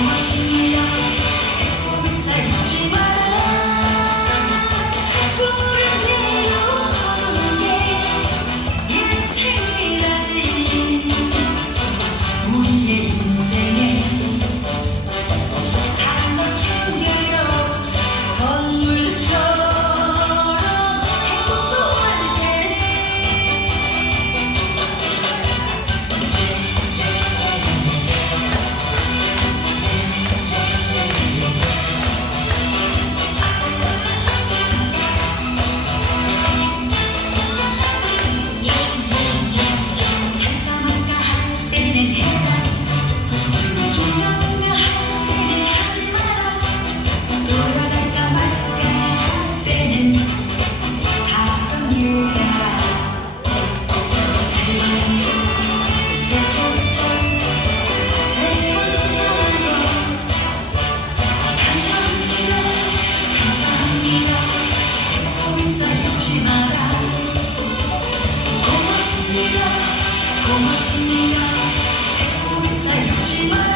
Como assim? 고맙습니다. 애꿎은 사였지만